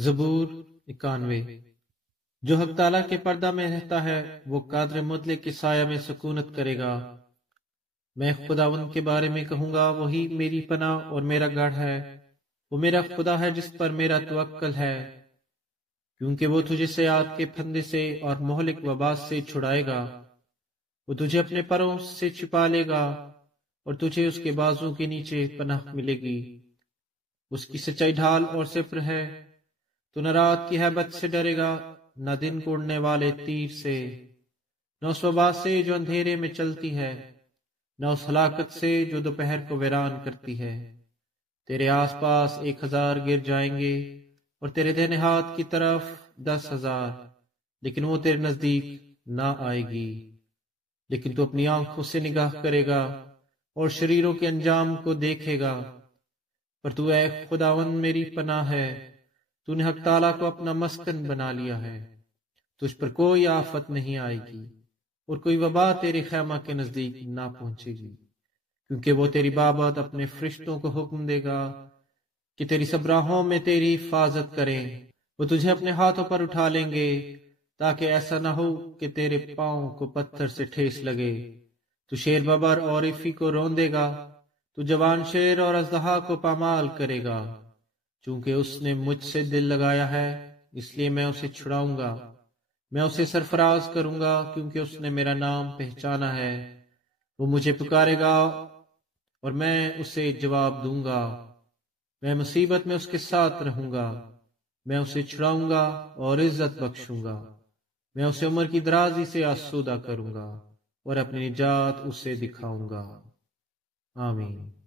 زبور 91۔ جو حق تعالیٰ کے پردہ میں رہتا ہے وہ قادر مطلق کے سایہ میں سکونت کرے گا۔ میں خداوند کے بارے میں کہوں گا، وہی میری پناہ اور میرا گڑھ ہے، وہ میرا خدا ہے جس پر میرا توکل ہے۔ کیونکہ وہ تجھے صیاد کے پھندے سے اور مہلک وبا سے چھڑائے گا، وہ تجھے اپنے پروں سے چھپا لے گا اور تجھے اس کے بازوں کے نیچے پناہ ملے گی۔ اس کی سچائی ڈھال اور سپر ہے، تو نہ رات کی ہیبت سے ڈرے گا، نہ دن کو اڑنے والے تیر سے، نہ اس وبا سے جو اندھیرے میں چلتی ہے، نہ اس ہلاکت سے جو دوپہر کو ویران کرتی ہے۔ تیرے آس پاس 1000 گر جائیں گے اور تیرے دائیں ہاتھ کی طرف 10,000، لیکن وہ تیرے نزدیک نہ آئے گی۔ لیکن تو اپنی آنکھوں سے نگاہ کرے گا اور شریروں کے انجام کو دیکھے گا۔ پر تو اے خداوند میری پناہ ہے، تو نے حق تعالیٰ کو اپنا مسکن بنا لیا ہے۔ تجھ پر کوئی آفت نہیں آئے گی اور کوئی وبا تیرے خیمہ کے نزدیک نہ پہنچے گی، کیونکہ وہ تیری بابت اپنے فرشتوں کو حکم دے گا کہ تیری سب راہوں میں تیری حفاظت کریں۔ وہ تجھے اپنے ہاتھوں پر اٹھا لیں گے تاکہ ایسا نہ ہو کہ تیرے پاؤں کو پتھر سے ٹھیس لگے۔ تو شیر ببر اور عیفی کو روندے گا، تو جوان شیر اور اژدہا کو پامال کرے گا۔ چونکہ اس نے مجھ سے دل لگایا ہے، اس لیے میں اسے چھڑاؤں گا، میں اسے سرفراز کروں گا، کیونکہ اس نے میرا نام پہچانا ہے۔ وہ مجھے پکارے گا اور میں اسے جواب دوں گا، میں مصیبت میں اس کے ساتھ رہوں گا، میں اسے چھڑاؤں گا اور عزت بخشوں گا، میں اسے عمر کی درازی سے آسودہ کروں گا اور اپنی نجات اسے دکھاؤں گا۔ آمین۔